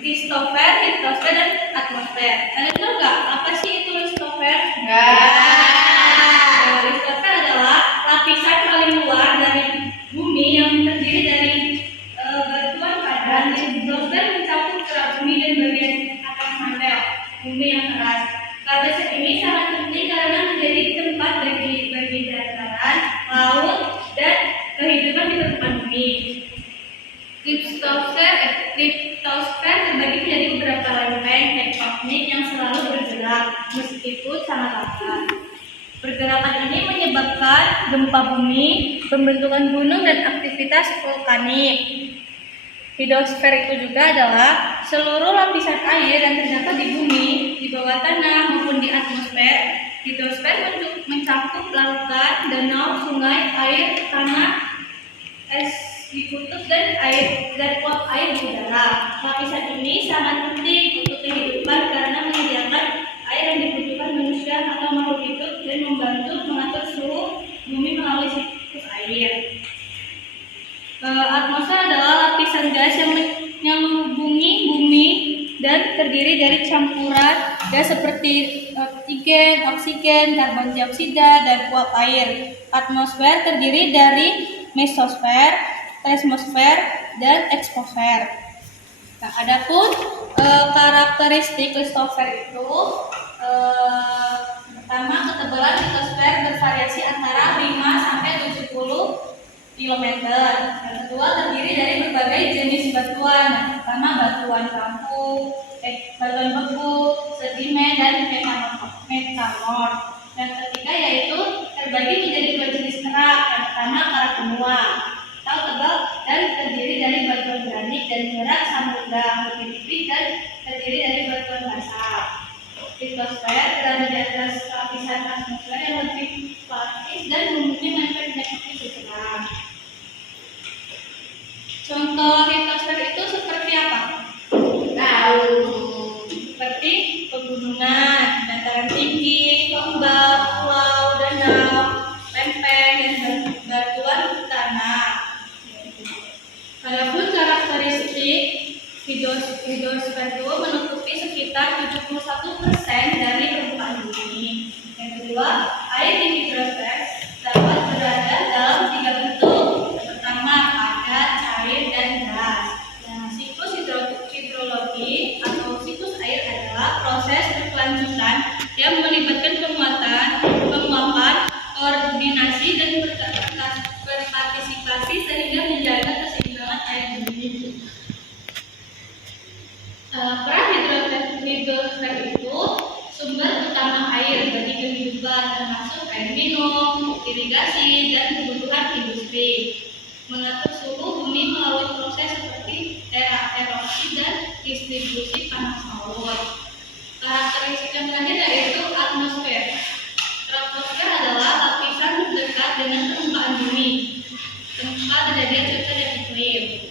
Listosfer, litosfer, dan atmosfer. Kalian tahu nggak apa sih itu listosfer? Listosfer adalah lapisan paling luar dari bumi yang terdiri dari batuan padat. Litosfer mencakup kerak bumi dan bagian atas mantel bumi yang keras. Lapisan ini sangat penting karena menjadi tempat bagi dataran, laut, dan kehidupan di permukaan bumi. Litosfer terbagi menjadi beberapa lempeng tektonik yang selalu bergerak meskipun sangat lambat. Pergerakan ini menyebabkan gempa bumi, pembentukan gunung, dan aktivitas vulkanik. Hidrosfer itu juga adalah seluruh lapisan air yang terdapat di bumi, di bawah tanah maupun di atmosfer. Hidrosfer mencakup lautan, danau, sungai, air, tanah, es di kutub, dan uap air di udara. Lapisan ini sangat penting untuk kehidupan karena menyediakan air yang dibutuhkan manusia atau makhluk hidup dan membantu mengatur suhu bumi melalui siklus air. Atmosfer adalah lapisan gas yang menyelubungi bumi dan terdiri dari campuran gas seperti oksigen, karbon dioksida, dan uap air. Atmosfer terdiri dari mesosfer, termosfer, dan eksosfer. Nah, adapun karakteristik listosfer itu pertama, ketebalan litosfer bervariasi antara 5 sampai 70 km. Yang kedua, terdiri dari berbagai jenis batuan. Yang pertama, batuan beku, sedimen, dan metamorf. Yang ketiga yaitu terbagi menjadi dua jenis kerak. Yang pertama, kerak benua atau tebal dan terdiri dari batuan granit, dan kerak samudra lebih tipis dan terdiri dari batuan basalt. Litosfer berada di atas lapisan atmosfer yang lebih lapis dan umumnya menempel di sekitar. Contoh litosfer itu seperti apa? Tahu. Seperti pegunungan, dataran tinggi, ombak, pulau, danau, lempeng, dan batuan tanah. Adapun karakteristik hidrosfer itu menutupi sekitar 71% dari permukaan bumi. Yang kedua, air di hidrosfer dapat berada dalam 3 bentuk. Yang pertama, padat, cair, dan gas. Nah, siklus hidrologi atau siklus air adalah proses berkelanjutan yang melibatkan penguapan, koordinasi, dan berpartisipasi sehingga menjaga keseimbangan air bumi. Peran hidrosfer itu sumber utama air bagi kehidupan, termasuk air minum, irigasi, dan kebutuhan industri. Mengatur suhu bumi melalui proses seperti erupsi dan distribusi panas laut. Karakteristik yang terakhir yaitu atmosfer. Atmosfer adalah lapisan dekat dengan permukaan bumi, tempat kejadian cuaca dan iklim.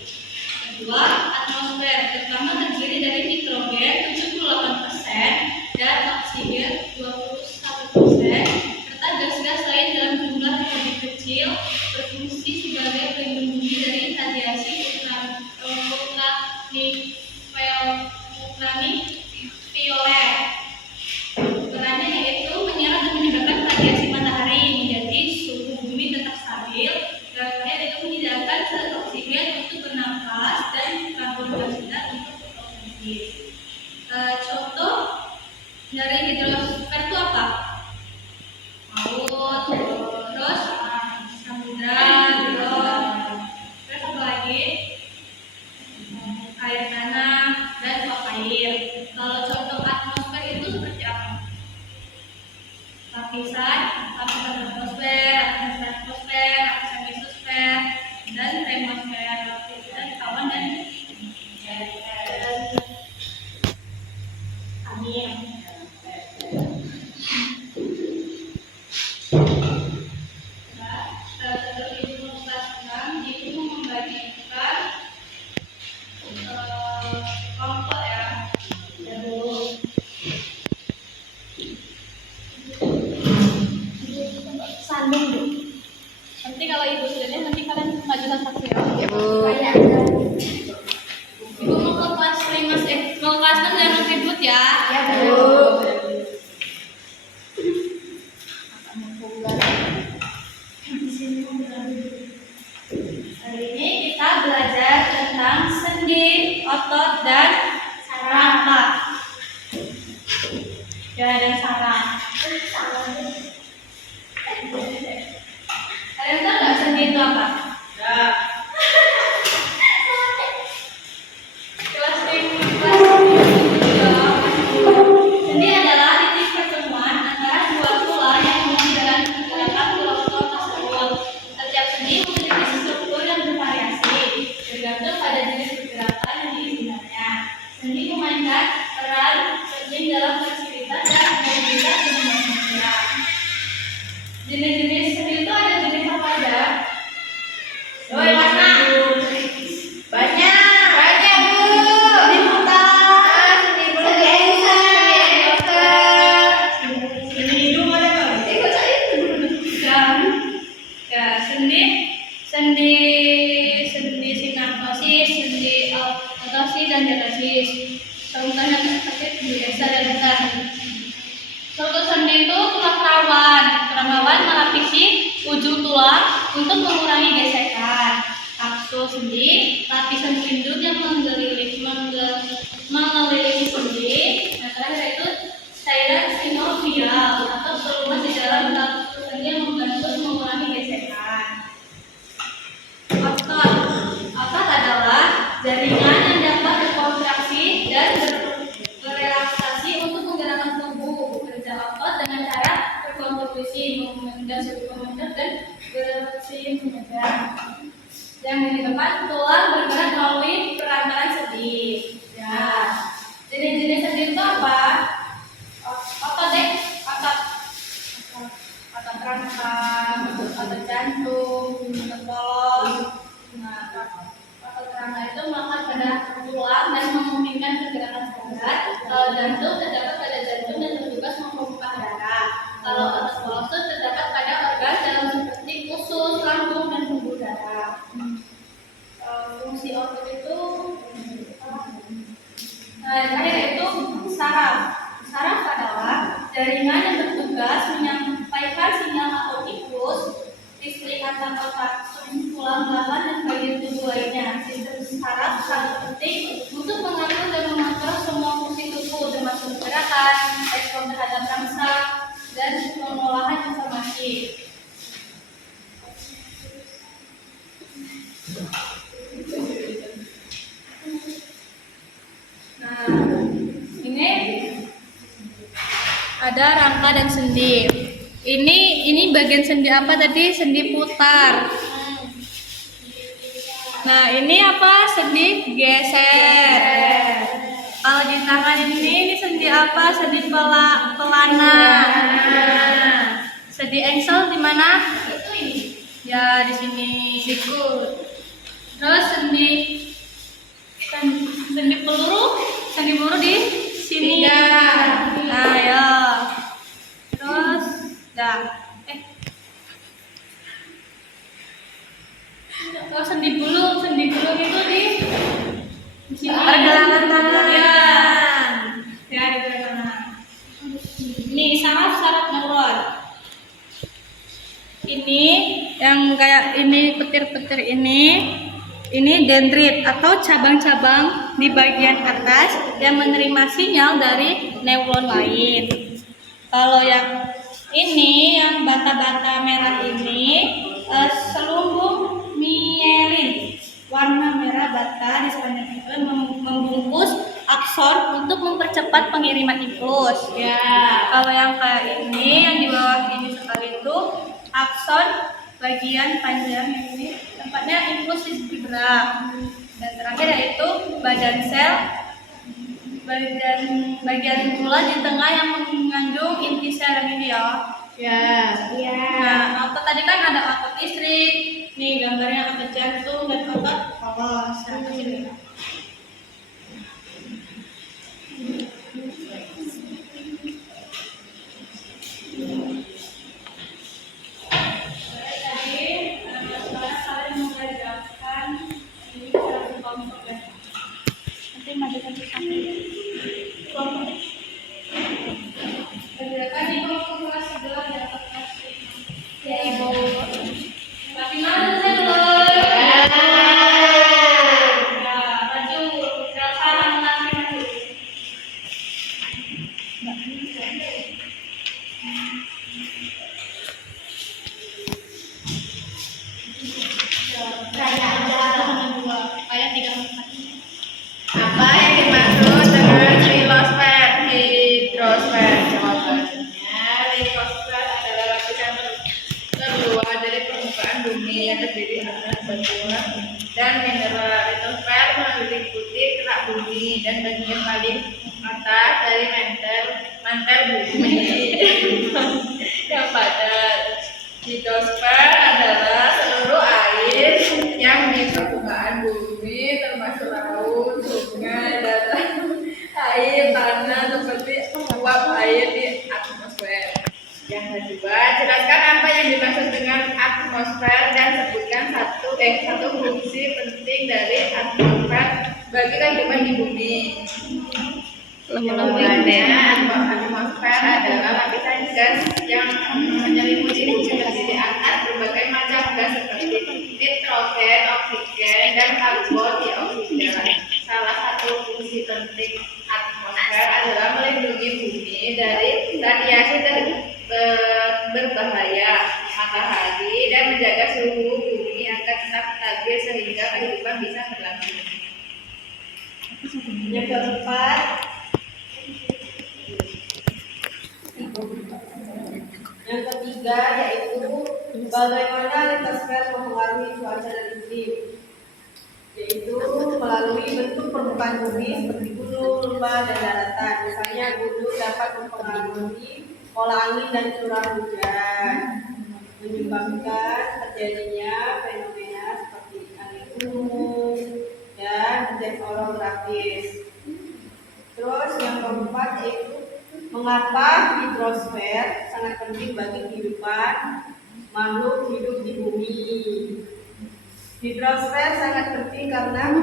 Kedua, atmosfer terutama terdiri dari nitrogen 78% dan oksigen 21%, serta gas-gas lain dalam jumlah yang lebih kecil berfungsi sebagai pelindung bumi dari radiasi ultraviolet. Perannya yaitu menyerap dan menyebabkan radiasi matahari menjadi suhu bumi tetap stabil. Kemudian itu menyediakan zat oksigen untuk bernafas dan karbon dioksida untuk fotosintesis. Contoh dari hidrosfer itu apa? Laut, terus samudra, terus apa lagi? Air tanah dan uap air. Kalau contoh atmosfer itu seperti apa? Lapisan atmosfer, lapisan mesosfer, dan termosfer, dan awan dan angin. otot dan rangka. Ya, dan saraf. Kalian tahu nggak sendi itu apa? Ya. Sendi adalah titik pertemuan antara dua tulang yang menggerakkan tulang tersebut. Setiap sendi memiliki struktur yang bervariasi, bergantung pada jenis pergerakan yang digunakan. Sendi memainkan peran penting dalam fleksibilitas dan mobilitas tubuh manusia. Jenis-jenis sendi itu ada jenis apa aja? Woi, warna. Banyak Bu. Sendi putar, sendi sendi hidung ada nggak? Ikut saya ya, sendi sinaptosis, sendi otosis dan diatosis. Contohnya seperti sendi eksa dan beta. Suatu sendi itu tulang rawan melapisi ujung tulang untuk mengurangi gesekan. Kapsul sendi, lapisan pelindung yang mengelilingi sendi. Nah, terakhir itu cairan sinovial atau pelumas di dalam kapsul sendi yang membantu mengurangi gesekan. Otot adalah jaringan yang dapat berkontraksi dan berrelaksasi untuk menggerakkan tubuh. Kerja otot dengan cara berkontribusi, memendam dan bersihin memegang. Yang menyebabkan tulang bergerak melalui perantaran sendi. Ya, jenis-jenis sendi itu apa? Otot deh, otot rangka, otot jantung, otot polos. Nah, otot rangka itu melekat pada tulang dan memungkinkan pergerakan standar. Kalau jantung terdapat pada jantung dan bertugas memompa darah. Kalau otot polos itu terdapat pada organ dalam seperti usus, lambung, dan pembuluh darah. Fungsi otot itu, terakhir itu saraf. Saraf adalah jaringan yang bertugas menyampaikan sinyal atau impulus listrik antar otak, tulang belakang dan bagian tubuh lainnya. Sistem saraf sangat penting untuk mengatur dan mengontrol semua fungsi tubuh, termasuk gerakan, respon terhadap rangsang, dan pengolahan informasi. Nah, ini ada rangka dan sendi. Ini bagian sendi apa tadi? Sendi putar. Nah, ini apa? Sendi geser. Kalau di tangan ini sendi apa? Sendi pelana. Sendi engsel di mana? Itu ini. Ya, di sini. Sikut. Terus sendi peluru di sini. Nah, ya. Terus kalau sendi bulung itu di sini. Pergelangan tangan. Ya, di pergelangan. Ini saraf neuron. Ini yang kayak ini petir-petir ini dendrit atau cabang-cabang di bagian atas yang menerima sinyal dari neuron lain. Kalau yang ini, yang bata-bata merah ini, selumbung mielin warna merah bata di sepanjang itu membungkus akson untuk mempercepat pengiriman impuls. Ya. Kalau yang kayak ini, yang di bawah ini sekali itu akson bagian panjang yang ini tempatnya impuls bergerak. Dan terakhir yaitu badan sel, bagian tulang di tengah yang mengandung inti sel yang ini ya. Ya. Nah, otot tadi kan ada otot listrik. Nih gambarnya otot jantung dan otot polos. dan mineral. Litosfer meliputi kerak bumi dan bagian paling atas dari mantel bumi yang padat. Litosfer adalah seluruh air yang di permukaan bumi, termasuk laut, sungai, dan air tanah seperti uap air di atmosfer. Yang kedua, jelaskan apa yang dimaksud dengan atmosfer dan sebutkan satu fungsi penting dari atmosfer bagi kehidupan di bumi. Jawabannya, atmosfer adalah lapisan gas yang menyelimuti bumi terdiri atas berbagai macam gas seperti nitrogen, oksigen, dan karbon dioksida. Salah satu fungsi penting atmosfer adalah melindungi bumi dari radiasi berbahaya matahari dan menjaga suhu bumi agar tetap stabil sehingga kehidupan bisa berlangsung. Yang keempat, yang ketiga yaitu bagaimana litosfer mempengaruhi cuaca dan iklim, yaitu melalui bentuk permukaan bumi seperti gunung, lembah, dan daratan. Misalnya gunung dapat mempengaruhi pola angin dan curah hujan, menyebabkan terjadinya fenomena seperti angin gunung dan hujan orografis. Terus yang keempat yaitu mengapa hidrosfer sangat penting bagi kehidupan makhluk hidup di bumi. Hidrosfer sangat penting karena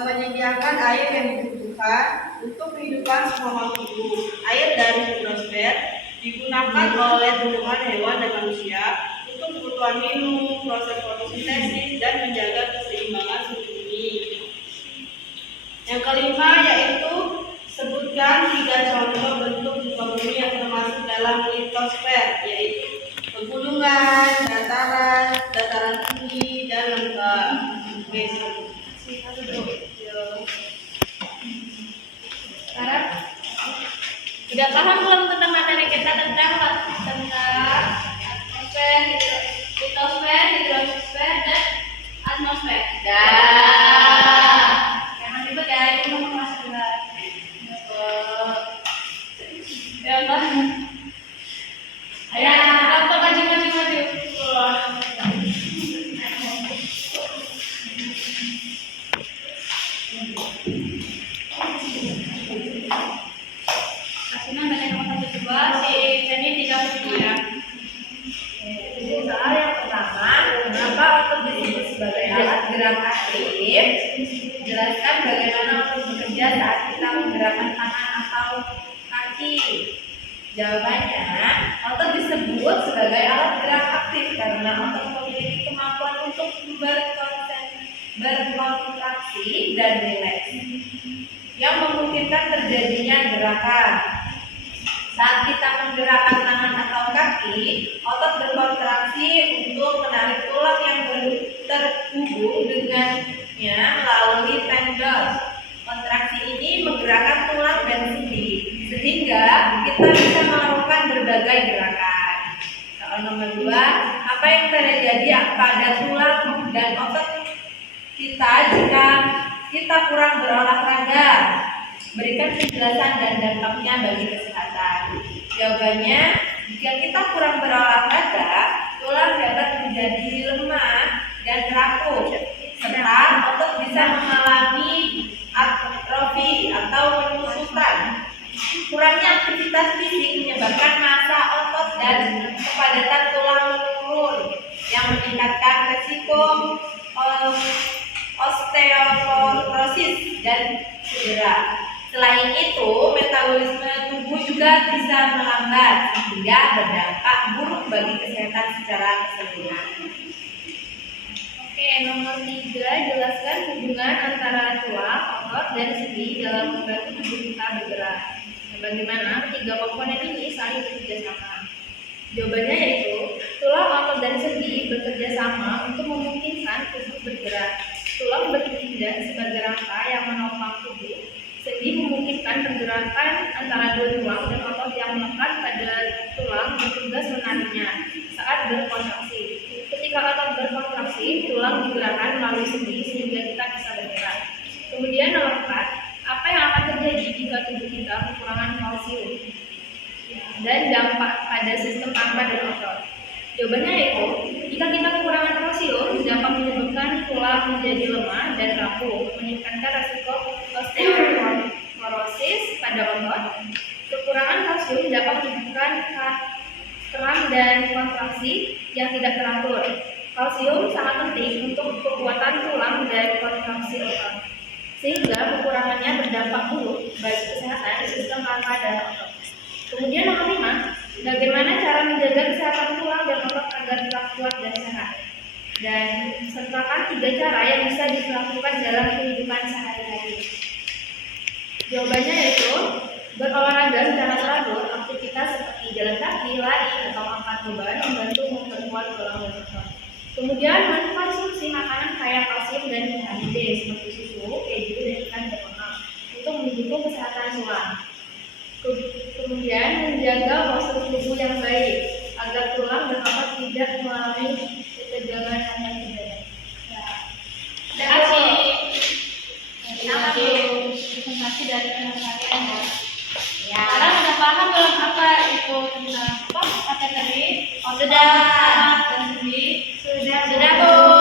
menyediakan air yang dibutuhkan untuk kehidupan semua makhluk hidup. Air dari hidrosfer digunakan oleh tumbuhan, hewan, dan manusia untuk kebutuhan minum, proses fotosintesis, dan menjaga keseimbangan suhu bumi. Yang kelima yaitu sebutkan 3 contoh bentuk muka bumi yang termasuk dalam litosfer, yaitu pegunungan, dataran tinggi, dan lembah. Sekarang udah paham belum tentang materi kita tentang atmosfer, litosfer, hidrosfer, dan atmosfer? Jangan ribet ya, ini mau masuk kelas. Ya Allah. Ayo, gampang maju. Kasihnya banyak nomor 1, 2, si Feni 35 ya. soal yang pertama, kenapa otot disebut sebagai alat gerak aktif? Jelaskan bagaimana otot bekerja saat kita menggerakkan tangan atau kaki. Jawabannya, otot disebut sebagai alat gerak aktif karena otot memiliki kemampuan untuk berkontraksi dan rileks yang memungkinkan terjadinya gerakan. Saat kita menggerakkan tangan atau kaki, otot berkontraksi untuk menarik tulang yang terhubung dengannya melalui tendon. Kontraksi ini menggerakkan tulang dan sendi, sehingga kita bisa melakukan berbagai gerakan. Soal nomor 2, apa yang terjadi pada tulang dan otot kita jika kita kurang berolahraga? Berikan penjelasan dan dampaknya bagi kesehatan. Jawabannya, jika kita kurang berolahraga, tulang dapat menjadi lemah dan rapuh, serta otot bisa mengalami atrofi atau penyusutan. Kurangnya aktivitas fisik menyebabkan massa otot dan kepadatan tulang menurun, yang meningkatkan resiko osteoporosis dan cedera. Selain itu, metabolisme tubuh juga bisa melambat sehingga berdampak buruk bagi kesehatan secara keseluruhan. Oke, nomor 3, jelaskan hubungan antara tulang, otot, dan sendi dalam membantu tubuh kita bergerak. Dan bagaimana ketiga komponen ini saling bekerja sama? Jawabannya yaitu, tulang, otot, dan sendi bekerja sama untuk memungkinkan tubuh bergerak. Tulang bertindak sebagai rangka yang menopang tubuh. Sendi memungkinkan pergerakan antara dua tulang, dan otot yang melekat pada tulang bertugas menariknya saat berkontraksi. Ketika Setelah otot berkontraksi, tulang digerakkan melalui sendi sehingga kita bisa bergerak. Kemudian nomor 4, apa yang akan terjadi jika tubuh kita kekurangan kalsium dan dampak pada sistem paru dan otot? Jawabannya yaitu, jika kita kekurangan kalsium dapat menyebabkan tulang menjadi lemah dan rapuh, meningkatkan resiko osteoporosis pada otot. Kekurangan kalsium dapat menyebabkan kram dan kontraksi yang tidak teratur. Kalsium sangat penting untuk kekuatan tulang dan kontraksi otot, sehingga kekurangannya berdampak buruk bagi kesehatan sistem paru dan otot. Kemudian nomor 5, bagaimana cara menjaga kesehatan tulang dan otot agar tetap kuat dan sehat? Dan sertakan 3 cara yang bisa dilakukan dalam kehidupan sehari-hari. Jawabannya yaitu berolahraga secara teratur, aktivitas seperti jalan kaki, lari, atau angkat beban membantu memperkuat tulang dan otot. Kemudian mengkonsumsi makanan kaya kalsium dan vitamin D seperti susu, keju, dan ikan berlemak untuk mendukung kesehatan tulang. Kemudian menjaga postur tubuh yang baik agar tulang dan otot tidak mengalami ketegangan atau cedera. Terima kasih. Terima kasih presentasi dari teman kalian ya. Sekarang sudah paham belum apa itu tentang apa tadi? Sudah. Dan Sudah, Bu.